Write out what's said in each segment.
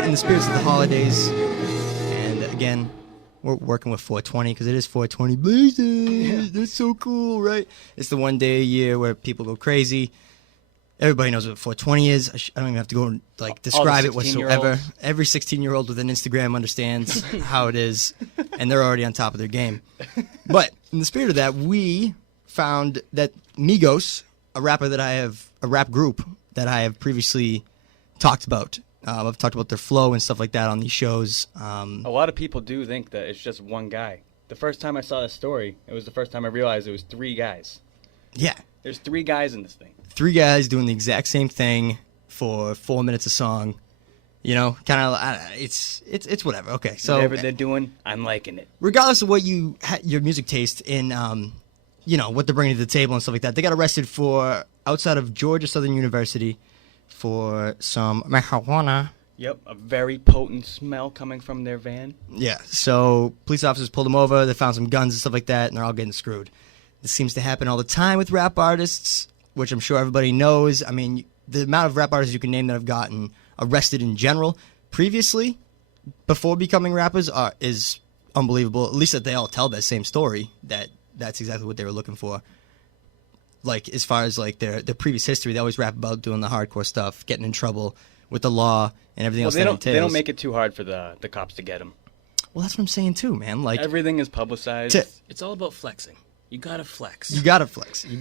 But in the spirits of the holidays, and again, we're working with 420 because it is 420 Blazers. That's so cool, right? It's the one day a year where people go crazy. Everybody knows what 420 is. I don't even have to go and describe it whatsoever. Every 16-year-old with an Instagram understands how it is, and they're already on top of their game. But in the spirit of that, we found that Migos, a rap group that I have previously talked about. I've talked about their flow and stuff like that on these shows. A lot of people do think that it's just one guy. The first time I saw this story, it was the first time I realized it was 3 guys. Yeah. There's 3 guys in this thing. 3 guys doing the exact same thing for 4 minutes a song. You know, kind of, it's whatever. Okay, so whatever they're doing, I'm liking it. Regardless of what your music taste in, what they're bringing to the table and stuff like that, they got arrested for outside of Georgia Southern University for some marijuana. Yep, a very potent smell coming from their van. Yeah, so police officers pulled them over. They found some guns and stuff like that, and they're all getting screwed. This seems to happen all the time with rap artists, which I'm sure everybody knows. I mean, the amount of rap artists you can name that have gotten arrested in general previously, before becoming rappers, is unbelievable. At least that they all tell that same story, that's exactly what they were looking for. Like, as far as, their previous history, they always rap about doing the hardcore stuff, getting in trouble with the law and everything else that entails. They don't make it too hard for the cops to get them. Well, that's what I'm saying, too, man. Like, everything is publicized. It's all about flexing. You gotta flex. You gotta flex. You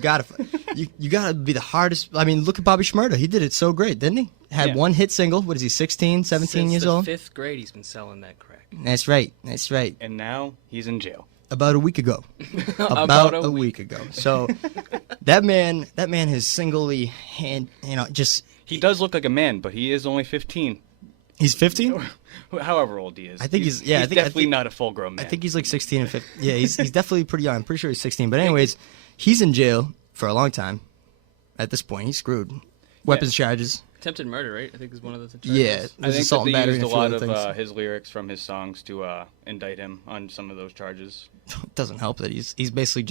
gotta be the hardest. I mean, look at Bobby Shmurda. He did it so great, didn't he? Had one hit single. What is he, 16, 17 years old? Since the 5th grade, he's been selling that crack. That's right. That's right. And now he's in jail. About a week ago. About a week ago. So that man has singly He does look like a man, but he is only 15. He's 15? However old he is. I think he's definitely not a full-grown man. I think he's like 16 and 15. Yeah, he's definitely pretty young. I'm pretty sure he's 16. But anyways, he's in jail for a long time. At this point, he's screwed. Weapons charges. Attempted murder, right? I think is one of the charges. Yeah, I think assault and that they battery used and a lot few other of his lyrics from his songs to indict him on some of those charges. It doesn't help that he's basically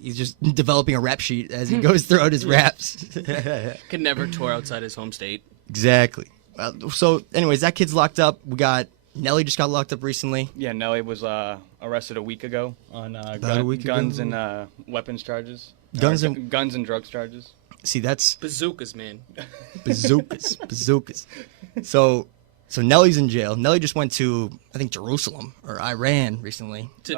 he's just developing a rap sheet as he goes throughout his raps. Could never tour outside his home state. Exactly. So, anyways, that kid's locked up. We got Nelly just got locked up recently. Yeah, Nelly was arrested a week ago on guns and weapons charges. Guns and drugs charges. See, that's bazookas, man. Bazookas. So Nelly's in jail. Nelly just went to, I think, Jerusalem or Iran recently. Did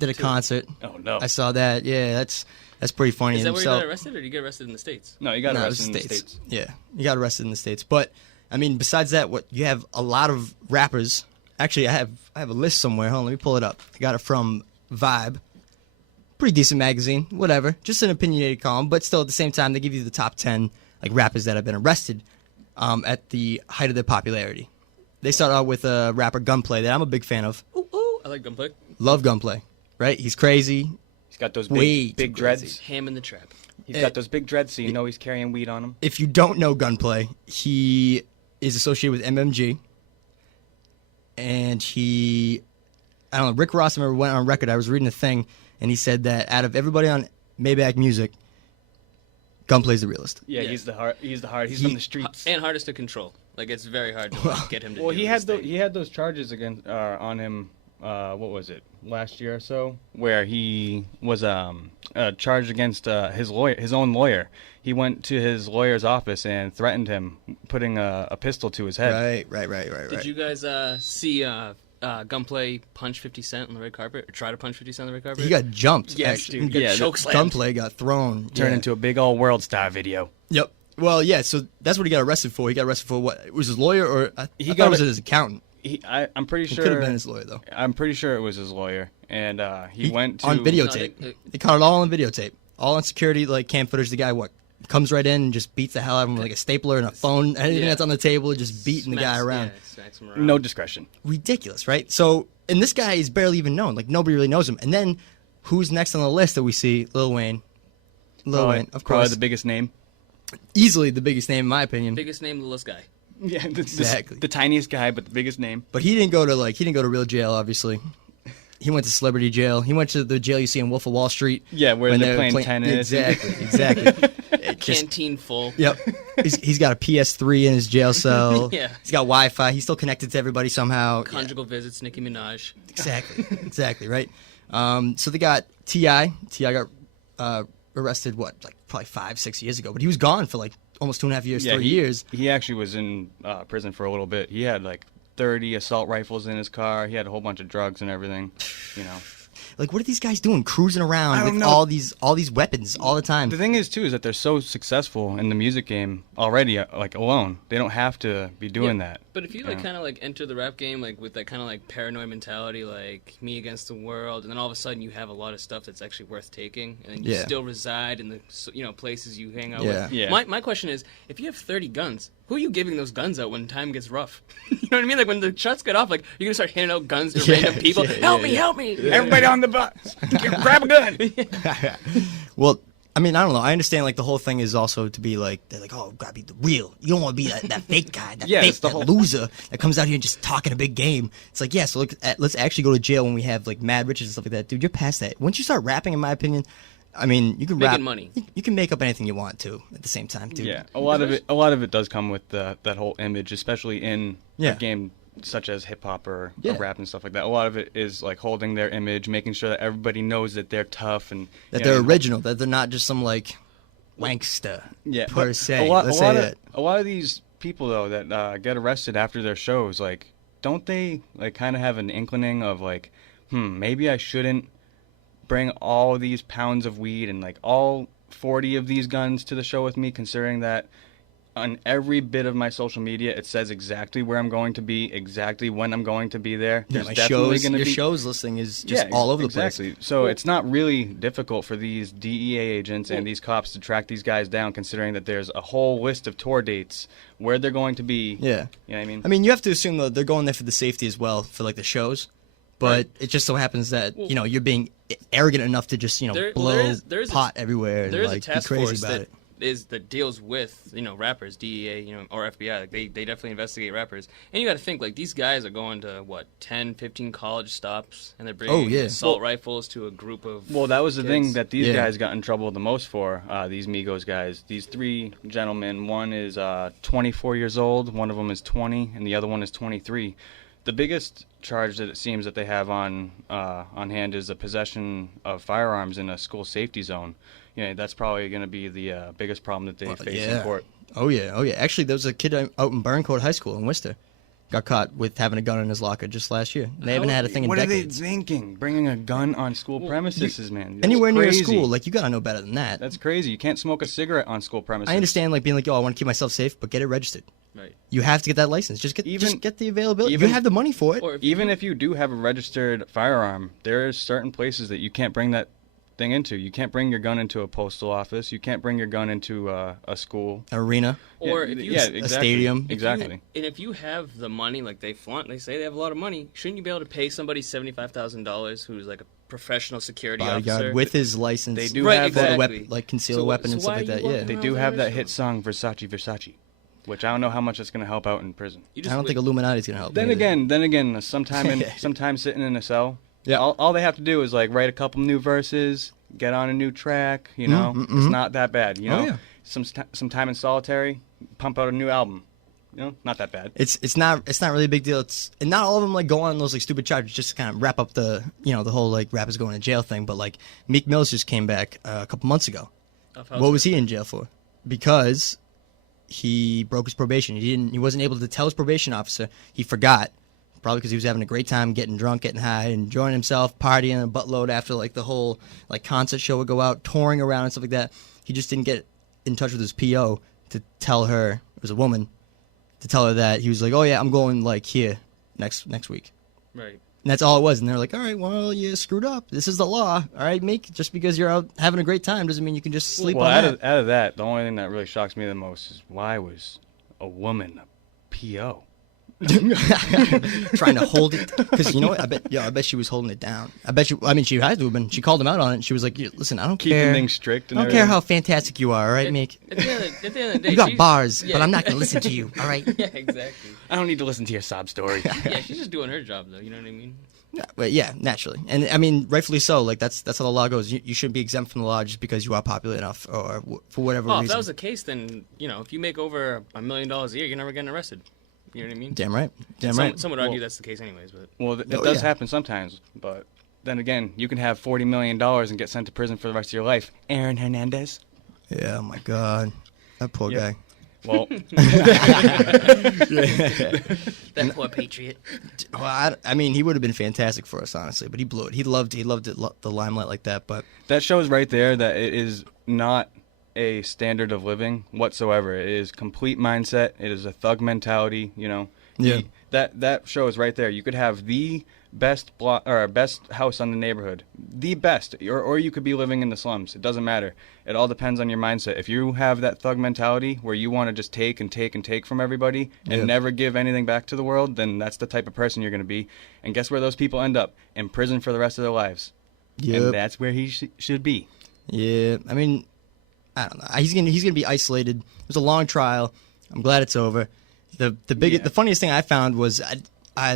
a concert. Oh no! I saw that. Yeah, that's pretty funny. Is that where you got arrested, or did you get arrested in the States? No, you got arrested in the States. Yeah, you got arrested in the States. But I mean, besides that, you have a lot of rappers. Actually, I have a list somewhere. Hold on, let me pull it up. I got it from Vibe. Pretty decent magazine, whatever. Just an opinionated column, but still at the same time, they give you the top 10 rappers that have been arrested at the height of their popularity. They start out with a rapper Gunplay that I'm a big fan of. Ooh, I like Gunplay. Love Gunplay, right? He's crazy. He's got those big dreads. Ham in the trap. He's got those big dreads, so you know he's carrying weed on him. If you don't know Gunplay, he is associated with MMG, and I don't know, Rick Ross, I remember, went on record. I was reading a thing, and he said that out of everybody on Maybach Music, Gunplay's the realest. Yeah, he's the hard. He's from the streets and hardest to control. Like, it's very hard to get him to. Well, he had those charges against on him. What was it, last year or so, where he was charged against his own lawyer. He went to his lawyer's office and threatened him, putting a pistol to his head. Right. Did you guys see Gunplay punch 50 Cent on the red carpet, or try to punch 50 Cent on the red carpet? He got jumped. Yes, actually. dude. Chokeslammed. Gunplay got thrown. Turned into a big old World Star video. Yep. Well, yeah, so that's what he got arrested for. He got arrested for what? Was his lawyer, or I thought it was his accountant? I'm pretty sure. It could have been his lawyer, though. I'm pretty sure it was his lawyer. And he went to... On videotape. They caught it all on videotape. All on security, cam footage. The guy, comes right in and just beats the hell out of him with a stapler and a phone. Anything that's on the table, just beating the guy around. Yeah, smacks him around. No discretion. Ridiculous, right? So, and this guy is barely even known. Nobody really knows him. And then, who's next on the list that we see? Lil Wayne. Lil Wayne, of course. Probably the biggest name. Easily the biggest name, in my opinion. Biggest name, littlest guy. Yeah, exactly. The tiniest guy, but the biggest name. But he didn't go to real jail, obviously. He went to celebrity jail. He went to the jail you see in Wolf of Wall Street. Yeah, where when they're playing tennis. Exactly. Canteen full. Yep. He's got a PS3 in his jail cell. Yeah. He's got Wi-Fi. He's still connected to everybody somehow. Conjugal visits, Nicki Minaj. Exactly, right? So they got T.I. T.I. got arrested, probably 5-6 years ago. But he was gone for, almost 2.5 years, 3 years. He actually was in prison for a little bit. He had, 30 assault rifles in his car. He had a whole bunch of drugs and everything, What are these guys doing? Cruising around with all these weapons all the time. The thing is, too, is that they're so successful in the music game already, alone. They don't have to be doing that. But if you kind of enter the rap game with that kind of paranoid mentality, me against the world, and then all of a sudden you have a lot of stuff that's actually worth taking, and then you still reside in the places you hang out with. Yeah. My question is, if you have 30 guns, who are you giving those guns out when time gets rough? You know what I mean? When the shots get off, you're gonna start handing out guns to random people. Help me! Yeah. Everybody on the bus, grab a gun. Well, I mean, I don't know. I understand, the whole thing is also to be they're oh, gotta be the real. You don't want to be that fake guy, that loser that comes out here and just talking a big game. It's so let's actually go to jail when we have, mad riches and stuff like that. Dude, you're past that. Once you start rapping, in my opinion, I mean, you can Making rap. money. You can make up anything you want to at the same time, dude. Yeah, a lot of it does come with that whole image, especially in a game such as hip hop or rap and stuff like that. A lot of it is holding their image, making sure that everybody knows that they're tough and that they're original, that they're not just some wankster per se. A lot of these people though that get arrested after their shows, don't they kind of have an inkling of maybe I shouldn't bring all these pounds of weed and all 40 of these guns to the show with me, considering that on every bit of my social media it says exactly where I'm going to be, exactly when I'm going to be there. Yeah, your shows listing is just all over the place. Exactly. So it's not really difficult for these DEA agents and these cops to track these guys down, considering that there's a whole list of tour dates, where they're going to be. Yeah. You know what I mean? I mean, you have to assume though they're going there for the safety as well, for the shows. But it just so happens that you're being arrogant enough to just blow pot everywhere and there's a be task crazy force about it. that deals with rappers, DEA, or FBI. They definitely investigate rappers. And you got to think these guys are going to 10, 15 college stops, and they're bringing assault rifles to a group of. Well, that was the kids. thing that these guys got in trouble the most for. These Migos guys, these 3 gentlemen. One is 24 years old, one of them is 20, and the other one is 23. The biggest charge that it seems that they have on hand is the possession of firearms in a school safety zone. That's probably going to be the biggest problem that they face in court. Oh yeah. Actually, there was a kid out in Burncoat High School in Worcester. Got caught with having a gun in his locker just last year. They haven't had a thing in decades. What are they thinking? Bringing a gun on school premises, man. That's anywhere crazy. near school, you gotta know better than that. That's crazy. You can't smoke a cigarette on school premises. I understand, being I want to keep myself safe, but get it registered. Right. You have to get that license. Just get the availability. You have the money for it. Even if you do have a registered firearm, there are certain places that you can't bring that thing into. You can't bring your gun into a postal office. You can't bring your gun into a school. Arena. Or exactly. A stadium. Exactly. And if you have the money, they flaunt, they say they have a lot of money, shouldn't you be able to pay somebody $75,000 who's a professional security officer with his license? They do have that conceal a weapon and stuff like that. Yeah, they do have that hit song Versace, which I don't know how much it's going to help out in prison. I don't think Illuminati's going to help. Then again, sometime sitting in a cell. Yeah, all they have to do is write a couple new verses, get on a new track. It's not that bad. Some time in solitary, pump out a new album. Not that bad. It's not really a big deal. And not all of them go on those stupid charges just to kind of wrap up the the whole rappers going to jail thing. But Meek Mills just came back a couple months ago. What was he in jail for? Because he broke his probation. He wasn't able to tell his probation officer. He forgot. Probably because he was having a great time, getting drunk, getting high, enjoying himself, partying a buttload after the whole concert show would go out, touring around and stuff like that. He just didn't get in touch with his PO to tell her, it was a woman, to tell her that he was oh yeah, I'm going here next week. Right. And that's all it was. And they're all right, well, you screwed up. This is the law. All right, Meek, just because you're out having a great time doesn't mean you can just sleep on that. Out of that, the only thing that really shocks me the most is why was a woman a PO? Trying to hold it, because you know what? I bet she was holding it down. She had to have been. She called him out on it. And she was like, "Listen, I don't care. Keeping things strict. And I don't care how fantastic you are. All right, Meek. At the end of the day, you got bars, but I'm not going to listen to you. All right. Yeah, exactly. I don't need to listen to your sob story. Yeah, she's just doing her job, though. You know what I mean? But yeah, naturally, and I mean, rightfully so. Like that's how the law goes. You shouldn't be exempt from the law just because you are popular enough, or for whatever reason. If that was the case, then if you make over $1 million a year, you're never getting arrested. You know what I mean? Damn right. Right. Some would argue that's the case, anyways. But it does happen sometimes. But then again, you can have $40 million and get sent to prison for the rest of your life. Aaron Hernandez. Yeah. Oh my God, that poor guy. Well, that poor patriot. Well, I mean, he would have been fantastic for us, honestly, but he blew it. He loved it, the limelight like that. But that shows right there that it is not a standard of living whatsoever. It is complete mindset. It is a thug mentality. Yeah. That shows right there. You could have the best best house on the neighborhood, the best, or you could be living in the slums. It doesn't matter. It all depends on your mindset. If you have that thug mentality where you want to just take and take and take from everybody and never give anything back to the world, then that's the type of person you're going to be. And guess where those people end up? In prison for the rest of their lives. Yep. And that's where he should be. Yeah, I mean, I don't know. He's gonna be isolated. It was a long trial. I'm glad it's over. The funniest thing I found was I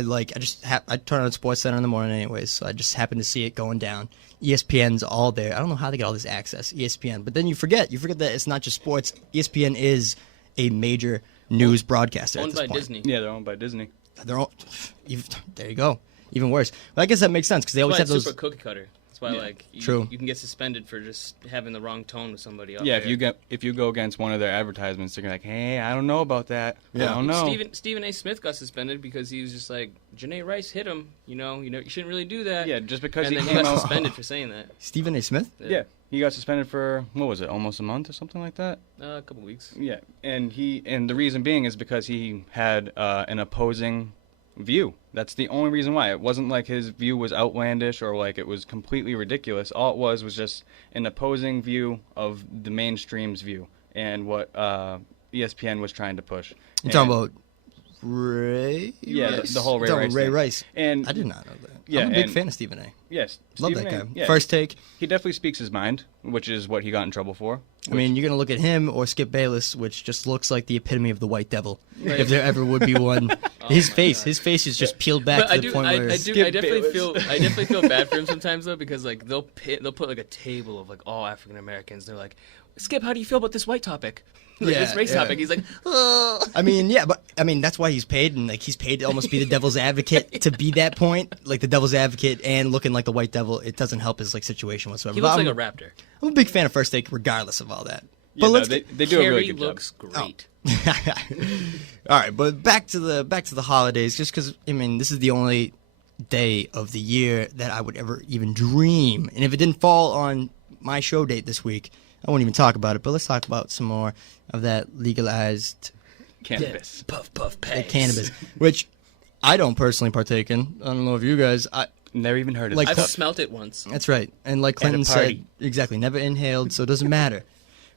turn on SportsCenter in the morning anyways, so I just happened to see it going down. ESPN's all there. I don't know how they get all this access, ESPN. But then you forget that it's not just sports. ESPN is a major news broadcaster at this point. Owned by Disney. Yeah, they're owned by Disney. There you go. Even worse. But I guess that makes sense because they always have those. Super cookie cutter. That's why, True. You can get suspended for just having the wrong tone with somebody else. Yeah, if you go against one of their advertisements, they're like, hey, I don't know about that. Yeah. I don't know. Stephen A. Smith got suspended because he was just like, Janae Rice hit him. You shouldn't really do that. Yeah, just because and he then came he got out. suspended for saying that. Stephen A. Smith? Yeah, he got suspended for what was it, almost a month or something like that. A couple weeks. Yeah, and the reason being is because he had an opposing view. That's the only reason why. It wasn't like his view was outlandish or like it was completely ridiculous. All it was just an opposing view of the mainstream's view and what ESPN was trying to push. You're talking about Ray? Yeah, Rice? the whole Ray Rice. Ray Rice. And I did not know that. Yeah, I'm a big fan of Stephen A. Yes, Love Stephen that guy. A, yeah. First Take. He definitely speaks his mind, which is what he got in trouble for. I mean, you're going to look at him or Skip Bayless, which just looks like the epitome of the white devil, Right. if there ever would be one. His face is just peeled back But to the point where... I definitely feel bad for him sometimes though, because like they'll put like a table of like all African Americans. They're like, Skip, how do you feel about this white topic? Like, this race topic. He's like, oh. I mean, yeah, but I mean that's why he's paid, and like he's paid to almost be the devil's advocate to be that point, like the devil's advocate and looking like the white devil. It doesn't help his like situation whatsoever. He looks like a raptor. I'm a big fan of First Take, regardless of all that. Yeah, But they do a really good looks job. great. All right, but back to the holidays, just because I mean this is the only day of the year that I would ever even dream, and if it didn't fall on my show date this week, I won't even talk about it. But let's talk about some more of that legalized Cannabis. Puff pace. cannabis, which I don't personally partake in. I don't know if you guys. Never even heard of Like, it. I've smelt it once. That's right, and like Clinton said, exactly, never inhaled, so it doesn't matter.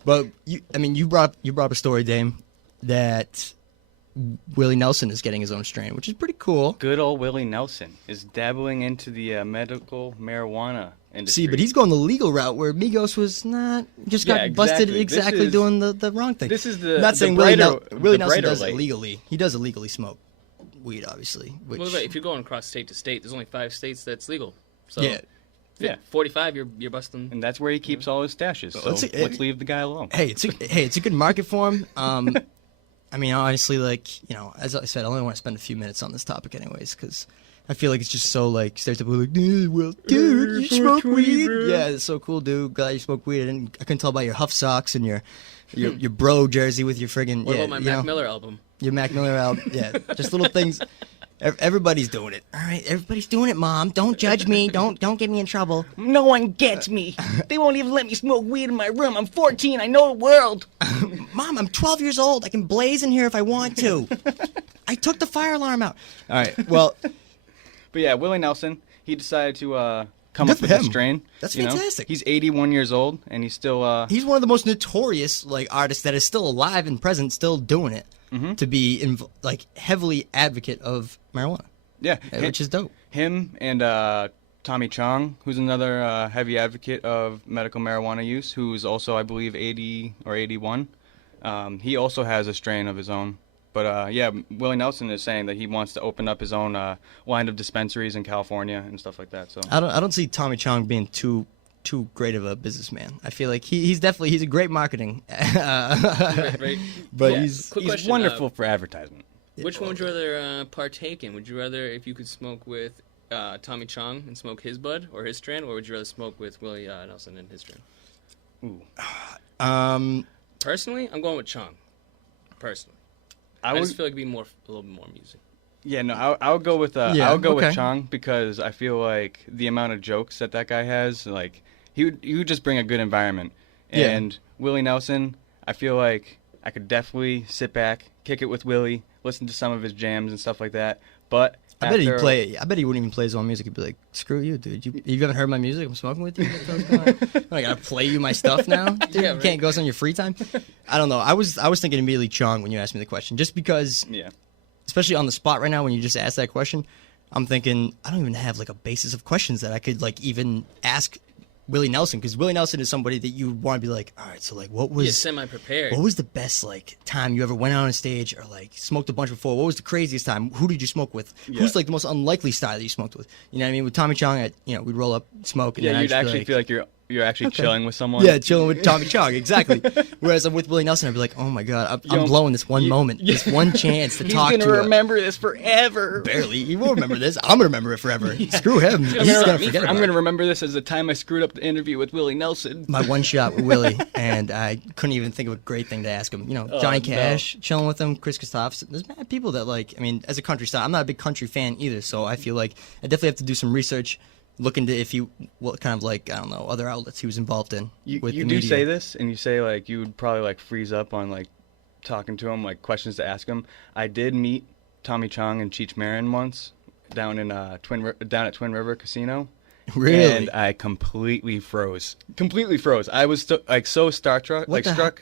But you brought up a story, Dame, that Willie Nelson is getting his own strain, which is pretty cool. Good old Willie Nelson is dabbling into the medical marijuana industry. See, but he's going the legal route where Migos was not just got busted exactly doing the wrong thing. This is the not saying Willie Nelson does it illegally. He does illegally smoke weed, obviously. Which, Well, if you're going across state to state, there's only 5 states that's legal. So Yeah. 45, you're busting. And that's where he keeps all his stashes. So let's leave the guy alone. Hey, it's a good market for him. I mean, honestly, like, as I said, I only want to spend a few minutes on this topic anyways, because I feel like it's just so, like, stereotypical, like, well, dude, you smoke weed? Bro. Yeah, it's so cool, dude. Glad you smoke weed. I couldn't tell by your Huff socks and your bro jersey with your friggin'... What about my Mac Miller album? Your Mac Miller album, yeah. Just little things. Everybody's doing it. All right, everybody's doing it, Mom. Don't judge me. Don't get me in trouble. No one gets me. They won't even let me smoke weed in my room. I'm 14. I know the world. Mom, I'm 12 years old. I can blaze in here if I want to. I took the fire alarm out. All right, well... But yeah, Willie Nelson, he decided to come up with a strain. That's fantastic. He's 81 years old, and he's still... He's one of the most notorious artists that is still alive and present, still doing it, to be heavily advocate of marijuana. Yeah. Which is dope. Him and Tommy Chong, who's another heavy advocate of medical marijuana use, who's also, I believe, 80 or 81. He also has a strain of his own. But yeah, Willie Nelson is saying that he wants to open up his own line of dispensaries in California and stuff like that. So I don't see Tommy Chong being too great of a businessman. I feel like he's a great marketing, right. but Yeah. he's Quick he's question, wonderful for advertisement. Which one would you rather partake in? Would you rather, if you could smoke with Tommy Chong and smoke his bud or his strand, or would you rather smoke with Willie Nelson and his strand? Ooh. Personally, I'm going with Chong. Personally, I just feel like it'd be a little bit more music. Yeah, no, I would go with with Chong because I feel like the amount of jokes that guy has, like he would just bring a good environment. And Willie Nelson, I feel like I could definitely sit back, kick it with Willie, listen to some of his jams and stuff like that. But I bet he wouldn't even play his own music. He'd be like, "Screw you, dude. You haven't heard my music? I'm smoking with you. I gotta play you my stuff now, dude. Yeah, You can't go on your free time." I don't know. I was thinking immediately Chong when you asked me the question, just because. Yeah. Especially on the spot right now when you just asked that question, I'm thinking I don't even have like a basis of questions that I could like even ask Willie Nelson, because Willie Nelson is somebody that you want to be like, all right, so like what was semi-prepared. What was the best like time you ever went out on stage or like smoked a bunch before? What was the craziest time? Who did you smoke with? Yeah. Who's like the most unlikely style that you smoked with? You know what I mean? With Tommy Chong, we'd roll up, smoke, and Yeah, then you'd actually feel like you're actually chilling with someone. Yeah, chilling with Tommy Chong, exactly. Whereas with Willie Nelson, I'd be like, oh my god, I'm blowing this one moment, this one chance to talk to. He's gonna remember this forever. Barely, he will remember this. I'm gonna remember it forever. Screw him. He's gonna forget about it. I'm gonna remember this as the time I screwed up the interview with Willie Nelson. My one shot with Willie, and I couldn't even think of a great thing to ask him. You know, Johnny Cash, chilling with him, Chris Christopherson. There's mad people that like. I mean, as a country star, I'm not a big country fan either, so I feel like I definitely have to do some research. Look into what kind of like, I don't know, other outlets he was involved in. You with do media. say this, and you say like you would probably like freeze up on like talking to him, like questions to ask him. I did meet Tommy Chong and Cheech Marin once down at Twin River Casino. Really? And I completely froze. I was so starstruck.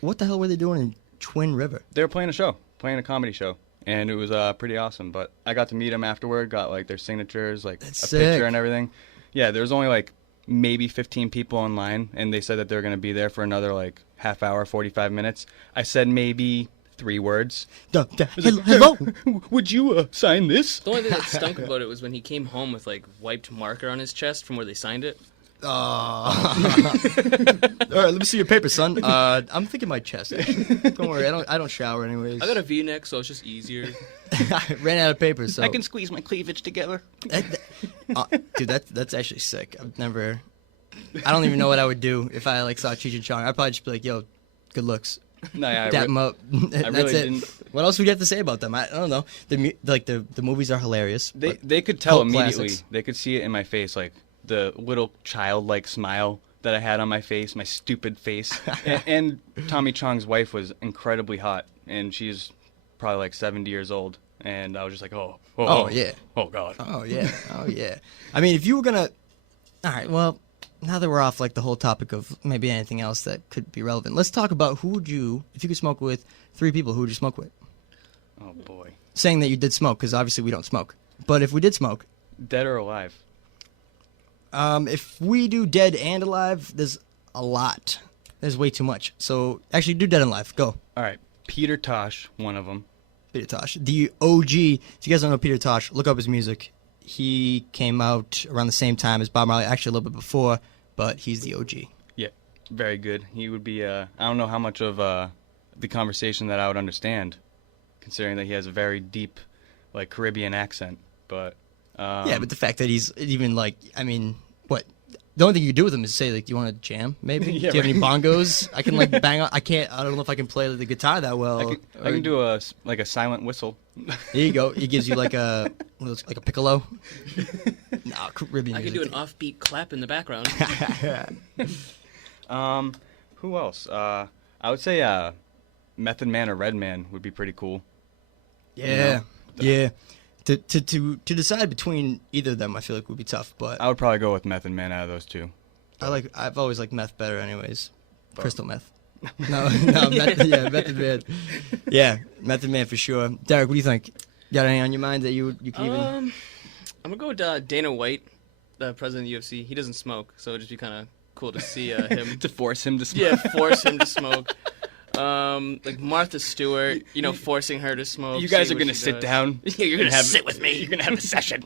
What the hell were they doing in Twin River? They were playing a comedy show. And it was pretty awesome. But I got to meet them afterward, got like their signatures, like That's a sick. picture and everything. Yeah, there was only like maybe 15 people online, and they said that they were going to be there for another like half hour, 45 minutes. I said maybe 3 words. Hello? Would you sign this? The only thing that stunk about it was when he came home with like wiped marker on his chest from where they signed it. All right, let me see your paper, son. I'm thinking my chest. Don't worry, I don't shower anyways. I got a V-neck, so it's just easier. I ran out of paper, so I can squeeze my cleavage together. Dude, that's actually sick. I don't even know what I would do if I like saw Cheech and Chong. I'd probably just be like, "Yo, good looks." No, yeah, Dap them up. That's really it. didn't. What else would you have to say about them? I don't know. The movies are hilarious. They could tell cult immediately. classics. They could see it in my face, like the little childlike smile that I had on my face, my stupid face. and Tommy Chong's wife was incredibly hot, and she's probably like 70 years old. And I was just like, oh yeah. Oh, God. Oh, yeah. I mean, if you were going to... All right, well, now that we're off like the whole topic of maybe anything else that could be relevant, let's talk about if you could smoke with 3 people, who would you smoke with? Oh, boy. Saying that you did smoke, because obviously we don't smoke. But if we did smoke... Dead or alive? If we do dead and alive, there's a lot. There's way too much. So, actually, do dead and alive. Go. All right. Peter Tosh, one of them. Peter Tosh. The OG. If you guys don't know Peter Tosh, look up his music. He came out around the same time as Bob Marley, actually a little bit before, but he's the OG. Yeah, very good. He would be, I don't know how much of the conversation that I would understand, considering that he has a very deep, like, Caribbean accent, but... yeah, but the fact that he's even, like, I mean, what? The only thing you could do with him is say, like, do you want to jam, maybe? Yeah, do you have right. any bongos? I can, like, bang on. I don't know if I can play the guitar that well. I can do a silent whistle. There you go. He gives you, like a piccolo. No, Caribbean I music. could do an offbeat clap in the background. Who else? I would say Method Man or Redman would be pretty cool. Yeah, yeah. To decide between either of them, I feel like would be tough. But I would probably go with Method Man out of those two. I've always liked meth better, anyways. Crystal meth. No, Method Man. Yeah, Method Man for sure. Derek, what do you think? Got anything on your mind that you can even? I'm gonna go with Dana White, the president of the UFC. He doesn't smoke, so it'd just be kind of cool to see him To force him to smoke. Yeah, force him to smoke. Like Martha Stewart, forcing her to smoke. You guys are gonna sit down. You're gonna sit with me. You're gonna have a session.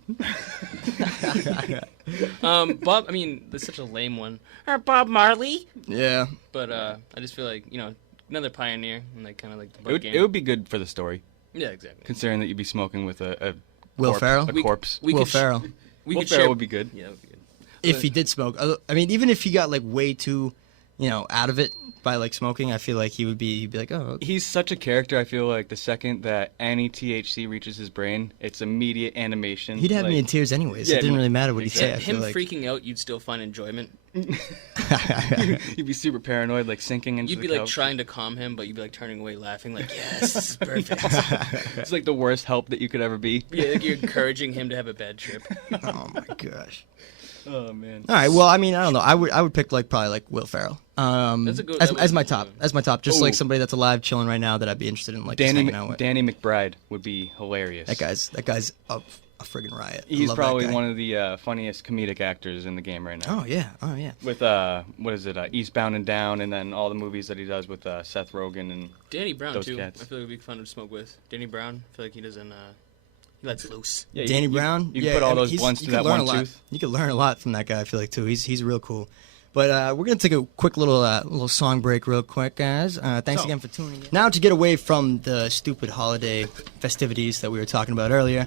Bob. I mean, that's such a lame one. Bob Marley. Yeah. But I just feel like another pioneer and like kind of like the bug game. It would be good for the story. Yeah, exactly. Considering that you'd be smoking with a Will Ferrell. A corpse. Will Ferrell. We Will could Ferrell share. would be good. Yeah, that would be good. If he did smoke, I mean, even if he got like way too, out of it by like smoking, I feel like he'd be like, oh. Okay. He's such a character. I feel like the second that any THC reaches his brain, it's immediate animation. He'd have me in tears anyways. It didn't really matter what he said. I Him feel like. freaking out, you'd still find enjoyment. You'd be super paranoid, like sinking into You'd be the like couch. trying to calm him, but you'd be like turning away, laughing, like, yes, this is perfect. It's like the worst help that you could ever be. Yeah, like you're encouraging him to have a bad trip. Oh my gosh. Oh man. All right. Well, I mean, I don't know. I would pick probably like Will Ferrell. That's a good, as my top. As my top. Just Ooh. like somebody that's alive, chilling right now that I'd be interested in like just Danny hanging out with. Danny McBride would be hilarious. That guy's a friggin' riot. I He's love that probably guy. one of the funniest comedic actors in the game right now. Oh yeah. With what is it? Eastbound and Down, and then all the movies that he does with Seth Rogen and Danny Brown those too. cats. I feel like it'd be fun to smoke with. Danny Brown. I feel like he doesn't. He lets loose. Yeah, Danny Brown. You can put all those blunts you to can that learn one a lot. tooth. You can learn a lot from that guy. I feel like too. He's real cool. But we're gonna take a quick little song break, real quick, guys. Thanks again for tuning in. Now to get away from the stupid holiday festivities that we were talking about earlier,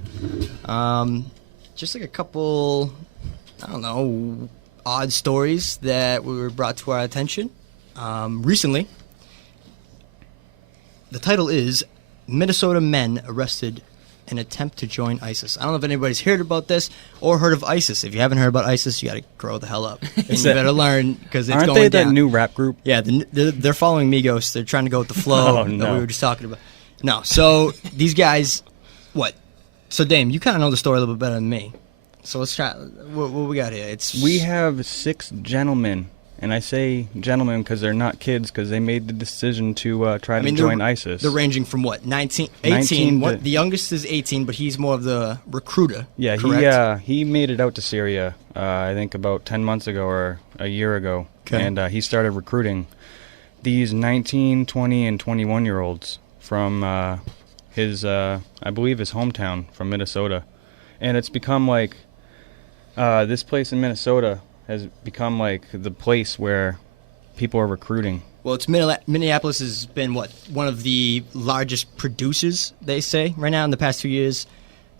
just like a couple, I don't know, odd stories that were brought to our attention recently. The title is Minnesota Men Arrested in Attempt to Join ISIS. I don't know if anybody's heard about this or heard of ISIS. If you haven't heard about ISIS, you got to grow the hell up. And you better learn because it's Aren't going they down. that new rap group? Yeah, they're following Migos. They're trying to go with the flow Oh, that no. we were just talking about. No, so these guys, what? So Dame, you kind of know the story a little bit better than me. So let's try. What we got here? We have 6 gentlemen, and I say gentlemen because they're not kids because they made the decision to try to join ISIS. They're ranging from what? 18. 19 to- The youngest is 18, but he's more of the recruiter. Yeah, correct? he made it out to Syria, I think about 10 months ago or a year ago. Okay. And he started recruiting these 19, 20, and 21-year-olds from his, I believe, his hometown from Minnesota. And it's become like, this place in Minnesota has become like the place where people are recruiting. Well, Minneapolis has been one of the largest producers, they say, right now in the past 2 years.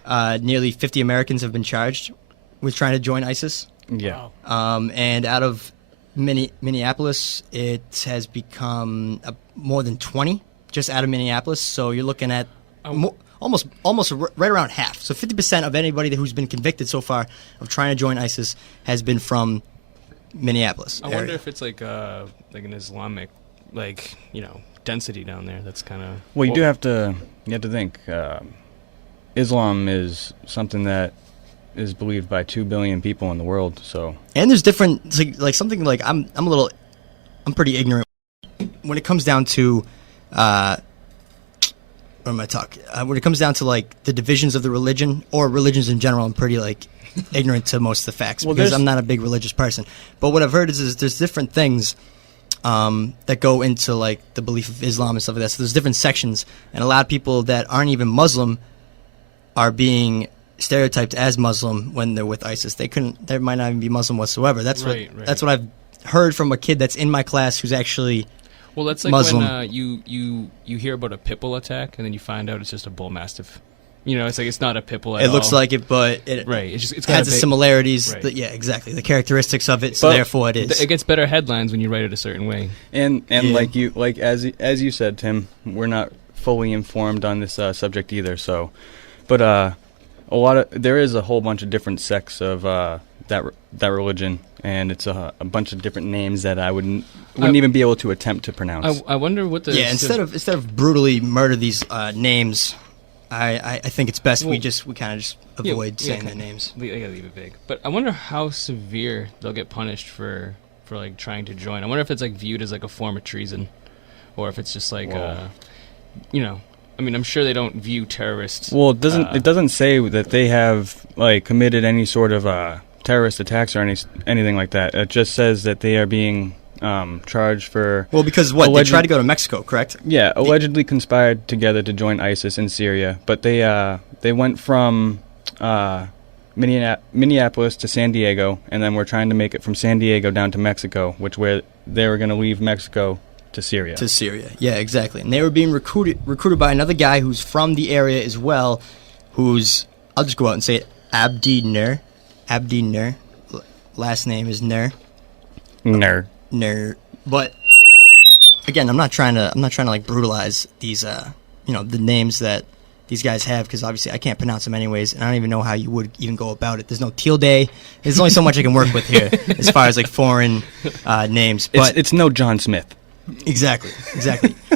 Nearly 50 Americans have been charged with trying to join ISIS. Yeah. And out of Minneapolis, it has become more than 20 just out of Minneapolis. So you're looking at almost right around half. So 50% of anybody who's been convicted so far of trying to join ISIS has been from Minneapolis. I wonder if it's like an Islamic, density down there. That's kind of Well, you have to think. Islam is something that is believed by 2 billion people in the world. So And there's different, like something like I'm pretty ignorant when it comes down to, when it comes down to like the divisions of the religion or religions in general. I'm pretty like ignorant to most of the facts because I'm not a big religious person. But what I've heard is there's different things that go into like the belief of Islam and stuff like that. So there's different sections, and a lot of people that aren't even Muslim are being stereotyped as Muslim when they're with ISIS. They might not even be Muslim whatsoever. That's Right. what I've heard from a kid that's in my class who's actually well. That's like Muslim. when you hear about a pit bull attack and then you find out it's just a bull mastiff. It's like it's not a pit bull at all. It looks like it, but it right. It's got has the similarities. Right. Yeah, exactly. The characteristics of it. So But therefore, it is. It gets better headlines when you write it a certain way. and Yeah. as you said, Tim, we're not fully informed on this subject either. So, but there is a whole bunch of different sects of that religion, and it's a bunch of different names that I wouldn't even be able to attempt to pronounce. I wonder what the instead of brutally murder these names, I think it's best we kind of just avoid saying their names. They gotta leave it vague. But I wonder how severe they'll get punished for like trying to join. I wonder if it's like viewed as like a form of treason, or if it's just like I mean, I'm sure they don't view terrorists. Well, it doesn't say that they have like committed any sort of terrorist attacks or anything like that. It just says that they are being charged for... Well, because what? They tried to go to Mexico, correct? Yeah, allegedly conspired together to join ISIS in Syria. But they went from Minneapolis to San Diego, and then were trying to make it from San Diego down to Mexico, where they were going to leave Mexico to Syria. To Syria, yeah, exactly. And they were being recruited by another guy who's from the area as well, who's, I'll just go out and say it, Abdi Nur. Abdi Nur. Last name is Nur. Nur. But again, I'm not trying to like brutalize these the names that these guys have, because obviously I can't pronounce them anyways, and I don't even know how you would even go about it. There's no tilde. There's only so much I can work with here as far as like foreign names. But it's no John Smith. Exactly.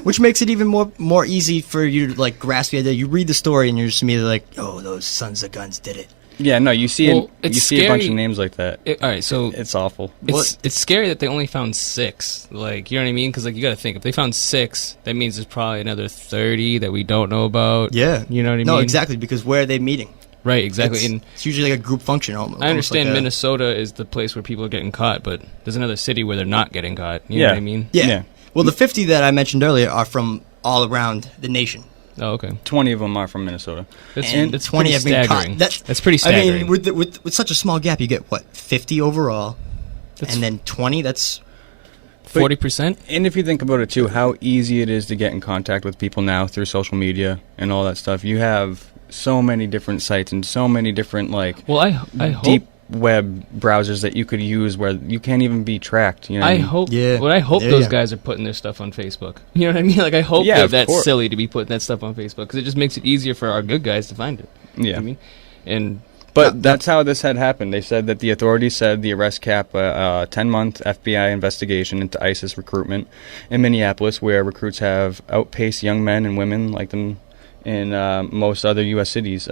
Which makes it even more easy for you to like grasp the idea. You read the story and you're just immediately like, oh, those sons of guns did it. Yeah, no, you see scary. A bunch of names like that. All right, so it's awful. It's scary that they only found 6. Like, you know what I mean? Because like you got to think, if they found 6, that means there's probably another 30 that we don't know about. Yeah, you know what I mean? No, exactly, because where are they meeting? Right, exactly. It's usually like a group function. I understand like Minnesota is the place where people are getting caught, but there's another city where they're not getting caught. You know what I mean? Yeah. Well, the 50 that I mentioned earlier are from all around the nation. Oh, okay. 20 of them are from Minnesota. That's 20 have been staggering. caught. That's pretty staggering. I mean, with such a small gap, you get, what, 50 overall? And then 20, that's... 40%? And if you think about it, too, how easy it is to get in contact with people now through social media and all that stuff. You have so many different sites and so many different, like, I hope... deep web browsers that you could use where you can't even be tracked. You know I hope those guys are putting their stuff on Facebook. You know what I mean? Like, I hope that's silly to be putting that stuff on Facebook, because it just makes it easier for our good guys to find it. Yeah. You know what I mean? But that's how this had happened. They said that the authorities said the arrest cap a 10-month FBI investigation into ISIS recruitment in Minneapolis, where recruits have outpaced young men and women like them in most other U.S. cities.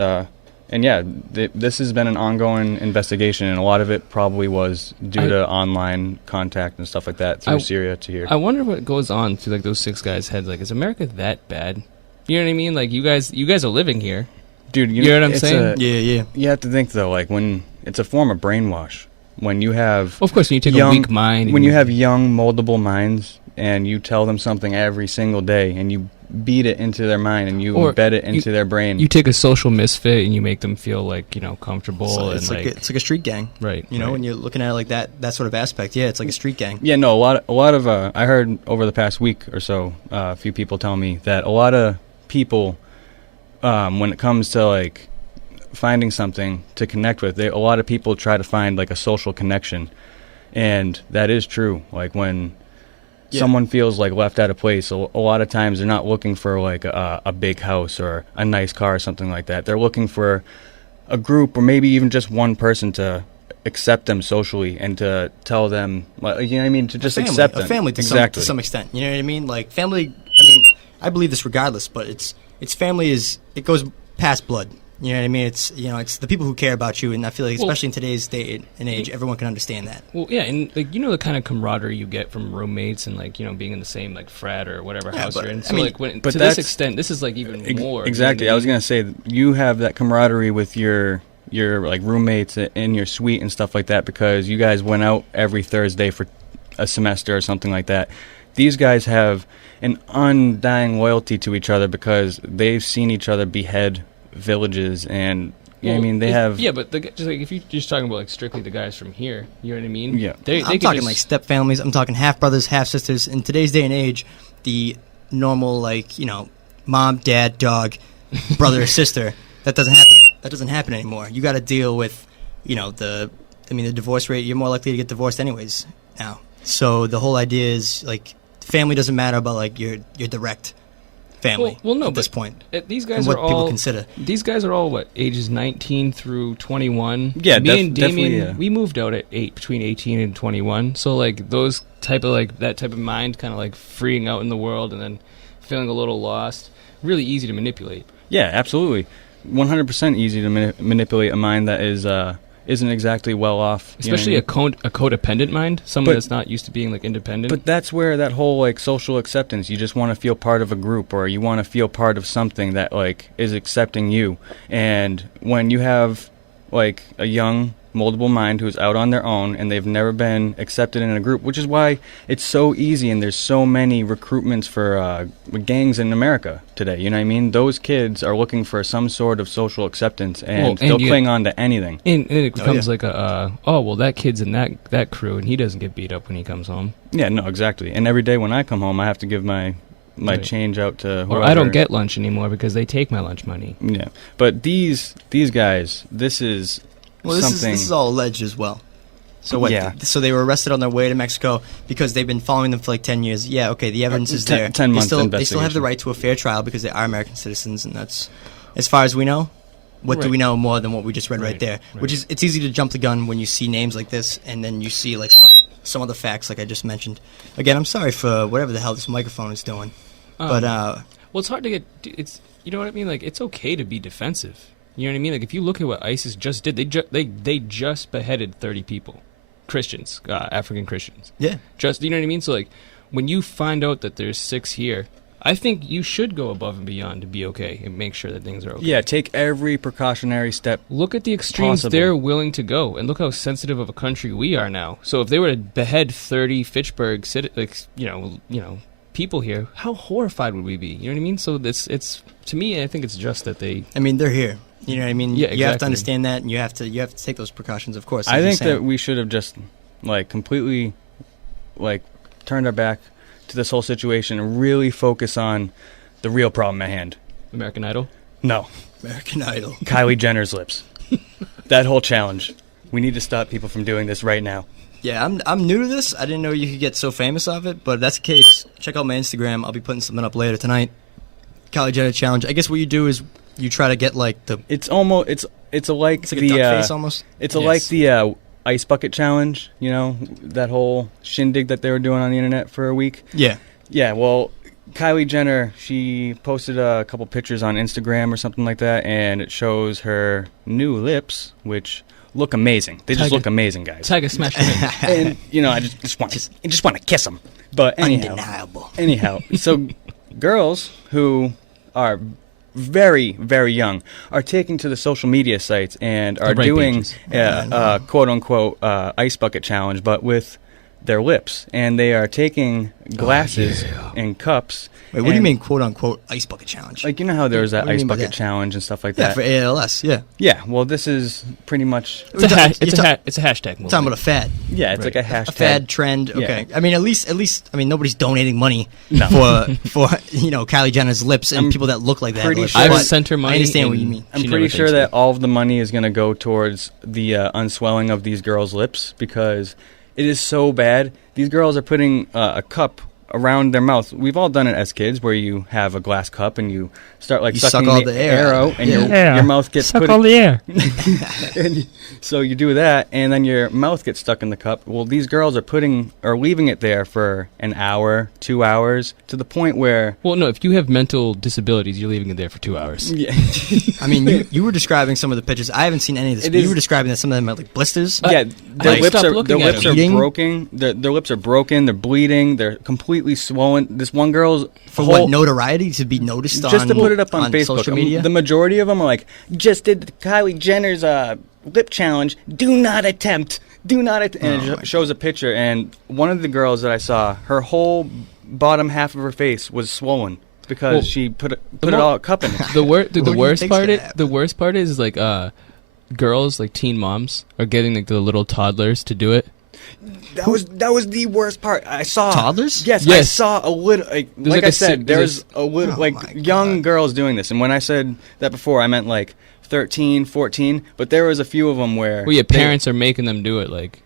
And yeah, this has been an ongoing investigation, and a lot of it probably was due to online contact and stuff like that through Syria to here. I wonder what goes on through like those 6 guys' heads. Like, is America that bad? You know what I mean? Like, you guys are living here, dude. You know what I'm saying? Yeah. You have to think though, like when it's a form of brainwash. When you have, of course, when you take a weak mind, when you have young, moldable minds, and you tell them something every single day, and you beat it into their mind and you embed it into their brain. You take a social misfit and you make them feel like, comfortable. So and it's like a street gang, right? You know, when you're looking at it like that sort of aspect, yeah, it's like a street gang. Yeah, no, a lot of I heard over the past week or so, a few people tell me that a lot of people, when it comes to like finding something to connect with, a lot of people try to find like a social connection, and that is true. Like when someone feels like left out of place, a lot of times they're not looking for like a big house or a nice car or something like that. They're looking for a group or maybe even just one person to accept them socially and to tell them, you know what I mean, to just accept them. A family to some extent. You know what I mean? Like family, I mean, I believe this regardless, but it's family it goes past blood. You know what I mean? It's it's the people who care about you, and I feel like especially in today's day and age, everyone can understand that. Well, yeah, and like the kind of camaraderie you get from roommates and like being in the same like frat or whatever house you're in. So to this extent, this is like even more. Exactly, I was gonna say you have that camaraderie with your like roommates in your suite and stuff like that because you guys went out every Thursday for a semester or something like that. These guys have an undying loyalty to each other because they've seen each other behead villages and I mean they have but just like if you're just talking about like strictly the guys from here, you know what I mean? Yeah, I'm talking like step families. I'm talking half brothers, half sisters. In today's day and age, the normal like mom, dad, dog, brother or sister, that doesn't happen. That doesn't happen anymore. You got to deal with the divorce rate. You're more likely to get divorced anyways now. So the whole idea is like family doesn't matter about like your direct family. Well, no, at this point, these guys what are all people consider. These guys are all what ages 19 through 21. Yeah, me and Damien, we moved out at between 18 and 21. So like those type of like that type of mind, kind of like freeing out in the world and then feeling a little lost. Really easy to manipulate. Yeah, absolutely, 100% easy to manipulate a mind that is isn't exactly well off, especially a codependent mind, someone that's not used to being like independent. But that's where that whole like social acceptance, you just want to feel part of a group or you want to feel part of something that like is accepting you. And when you have like a young moldable mind who's out on their own and they've never been accepted in a group, which is why it's so easy and there's so many recruitments for gangs in America today. You know what I mean? Those kids are looking for some sort of social acceptance, and they'll cling on to anything. And it becomes like that kid's in that crew and he doesn't get beat up when he comes home. Yeah, no, exactly. And every day when I come home, I have to give my change out to whoever. Or I don't get lunch anymore because they take my lunch money. Yeah, but these guys, this is something. This is all alleged as well. So what? Yeah. So they were arrested on their way to Mexico because they've been following them for like 10 years. Yeah, okay, the evidence is there. 10 months They still have the right to a fair trial because they are American citizens, and that's, as far as we know. What do we know more than what we just read right there? Right. Which is, it's easy to jump the gun when you see names like this, and then you see like some other facts like I just mentioned. Again, I'm sorry for whatever the hell this microphone is doing. But well, it's hard to get. It's, you know what I mean. Like, it's okay to be defensive. You know what I mean. Like, if you look at what ISIS just did, they just beheaded 30 people, Christians, African Christians. Yeah. Just, you know what I mean. So like, when you find out that there's 6 here, I think you should go above and beyond to be okay and make sure that things are okay. Yeah, take every precautionary step. Look at the extremes they're willing to go, and look how sensitive of a country we are now. So if they were to behead 30 Fitchburg, people here, how horrified would we be? You know what I mean? So it's to me, I think it's just that they. I mean, they're here. You know what I mean? Yeah, exactly. You have to understand that, and you have to take those precautions, of course. I think that we should have just completely turned our back to this whole situation and really focus on the real problem at hand. American Idol? No. American Idol. Kylie Jenner's lips. That whole challenge. We need to stop people from doing this right now. Yeah, I'm new to this. I didn't know you could get so famous off it, but if that's the case, check out my Instagram. I'll be putting something up later tonight. Kylie Jenner challenge. I guess what you do is you try to get like the. It's almost it's like a duck face almost. It's like the ice bucket challenge. You know, that whole shindig that they were doing on the internet for a week. Yeah. Yeah. Well, Kylie Jenner, she posted a couple pictures on Instagram or something like that, and it shows her new lips, which look amazing. They just look amazing, guys. Tiger smash. And I just want to kiss them. But anyhow, so girls who are very, very young are taking to the social media sites and are doing quote unquote ice bucket challenge, but with their lips, and they are taking glasses and cups. Wait, what do you mean, quote unquote, ice bucket challenge? Like, you know how there's that ice bucket challenge and stuff like that? Yeah, for ALS, yeah. Yeah, well, this is pretty much. It's a hashtag movement. Talking about a fad. Yeah, it's like a hashtag. A fad trend. Okay. Yeah. I mean, at least, nobody's donating money for Kylie Jenner's lips and people that look like that. Pretty sure. I've sent her money. I understand what you mean. I'm pretty sure that all of the money is going to go towards the unswelling of these girls' lips, because it is so bad. These girls are putting a cup around their mouth. We've all done it as kids, where you have a glass cup and you start sucking all the air out, and your mouth gets suck all the air. And so you do that, and then your mouth gets stuck in the cup. Well, these girls are leaving it there for an hour, 2 hours, to the point where. Well, no, if you have mental disabilities, you're leaving it there for 2 hours. Yeah. I mean, you were describing some of the pictures. I haven't seen any of this. You were describing that some of them are like blisters. Yeah, their lips are broken. Their lips are broken. They're bleeding. They're completely swollen. This one girl's what, notoriety, to be noticed just to put it up on Facebook. Social media? The majority of them are like, just did Kylie Jenner's lip challenge. Do not attempt. And it shows a picture, and one of the girls that I saw, her whole bottom half of her face was swollen because she put it all cup in it. The worst part is like girls, like teen moms, are getting like the little toddlers to do it. That was the worst part. I saw toddlers. Yes. I saw a little. Like I said, there's a little young girls doing this. And when I said that before, I meant like 13, 14. But there was a few of them where. Well, parents are making them do it. Like,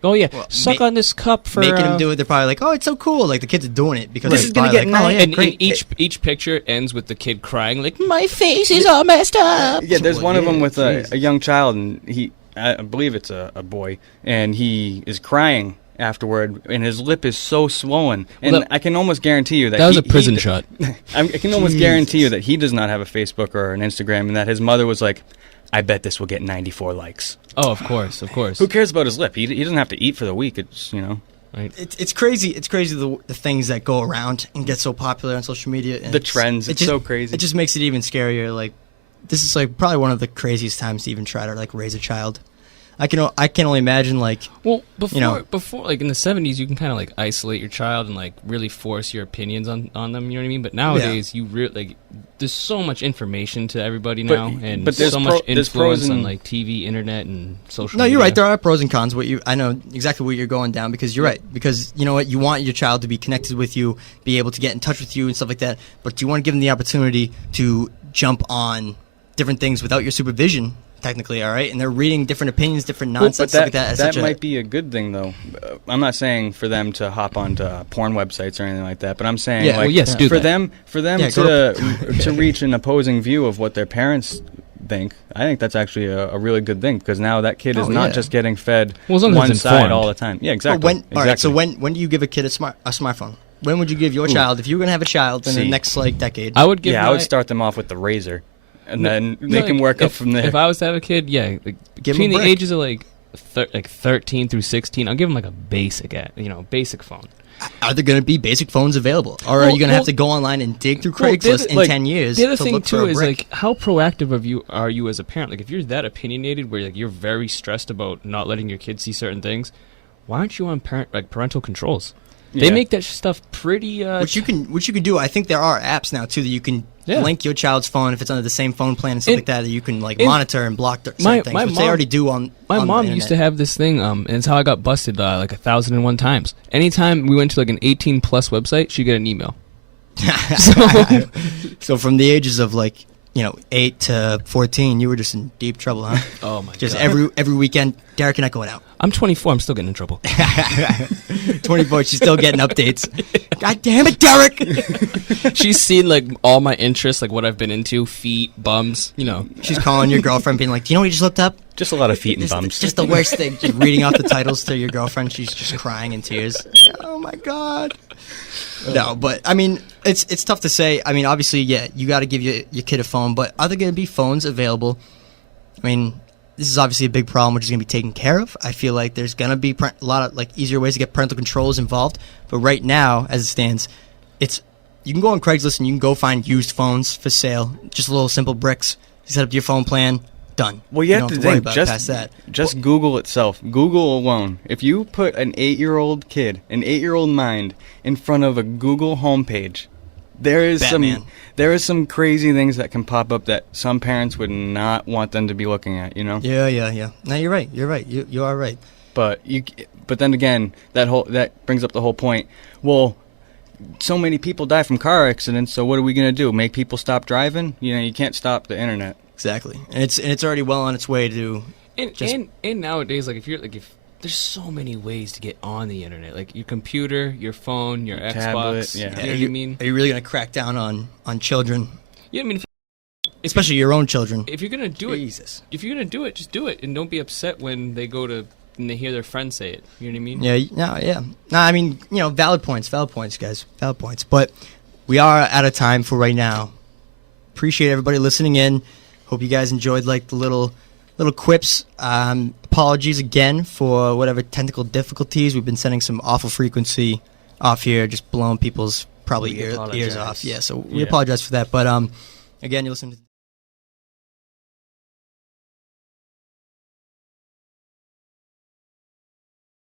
suck on this cup for. Making them do it. They're probably like, oh, it's so cool. Like the kids are doing it because this is gonna get nice. And each picture ends with the kid crying, like, my face is all messed up. Yeah, there's one of them with a young child, and I believe it's a boy, and he is crying afterward, and his lip is so swollen. And I can almost guarantee you that was a prison shot. I can almost guarantee you that he does not have a Facebook or an Instagram, and that his mother was like, I bet this will get 94 likes. Oh, of course. Who cares about his lip? He doesn't have to eat for the week. It's, Right. It's crazy. It's crazy the things that go around and get so popular on social media. And the trends. It's so crazy. It just makes it even scarier. Like, this is like probably one of the craziest times to even try to like raise a child. I can only imagine like. Well, before like in the 70s, you can kind of like isolate your child and like really force your opinions on them. You know what I mean? But nowadays, you really like there's so much information to everybody now, and there's so much influence on like TV, internet, and social. No, media. you're right. There are pros and cons. I know exactly what you're going down because you're right. Because you know what, you want your child to be connected with you, be able to get in touch with you and stuff like that. But you want to give them the opportunity to jump on different things without your supervision. Technically, all right, and they're reading different opinions, different nonsense, stuff like that. That might be a good thing, though. I'm not saying for them to hop onto porn websites or anything like that, but I'm saying for them to reach an opposing view of what their parents think. I think that's actually a really good thing because now that kid is not just getting fed one side all the time. Yeah, exactly. All right, so when do you give a kid a smartphone? When would you give your child, if you were going to have a child in the next decade? I would give. I would start them off with the razor. And then they can work up from there. If I was to have a kid, between the ages of like 13 through 16, I'll give them like a basic phone. Are there going to be basic phones available, or are you going to have to go online and dig through Craigslist in 10 years? The other thing too is like, how proactive are you as a parent? Like, if you're that opinionated, where like you're very stressed about not letting your kids see certain things, why aren't you on parental controls? They make that stuff pretty. Which you can do. I think there are apps now too that you can link your child's phone if it's under the same phone plan and stuff like that. That you can monitor and block certain things, which they already do on. My mom the used to have this thing, and it's how I got busted like 1,001 times. Anytime we went to like an 18+ website, she'd get an email. So from the ages of 8 to 14, you were just in deep trouble, huh? Oh my god! Just every weekend, Derek and I going out. I'm 24. I'm still getting in trouble. 24. She's still getting updates. God damn it, Derek! She's seen like all my interests, like what I've been into, feet, bums. She's calling your girlfriend, being like, "Do you know what you just looked up?" Just a lot of feet and bums. Just the worst thing. Just reading off the titles to your girlfriend. She's just crying in tears. Oh my god. No, but I mean, it's tough to say. I mean, obviously, you got to give your kid a phone, but are there going to be phones available? I mean, this is obviously a big problem, which is going to be taken care of. I feel like there's going to be a lot of easier ways to get parental controls involved. But right now, as it stands, you can go on Craigslist and you can go find used phones for sale, just little simple bricks. You set up your phone plan. Done. Well, you have to think, just Google itself. Google alone. If you put an 8-year-old kid, an 8-year-old mind, in front of a Google homepage, there is some crazy things that can pop up that some parents would not want them to be looking at. Yeah. No, you're right. You are right. But then again, that brings up the whole point. Well, so many people die from car accidents. So what are we gonna do? Make people stop driving? You can't stop the internet. Exactly, and it's already well on its way to. And nowadays, if there's so many ways to get on the internet, like your computer, your phone, your Xbox. Yeah. You know what I mean? Are you really gonna crack down on children? Yeah, I mean, especially your own children. If you're gonna do it, just do it, and don't be upset when they and they hear their friends say it. You know what I mean? Yeah. No, I mean, valid points, guys, valid points. But we are out of time for right now. Appreciate everybody listening in. Hope you guys enjoyed the little quips. Apologies again for whatever technical difficulties. We've been sending some awful frequency off here, just blowing people's probably ears off. Yeah, so we apologize for that. But again, you're listening to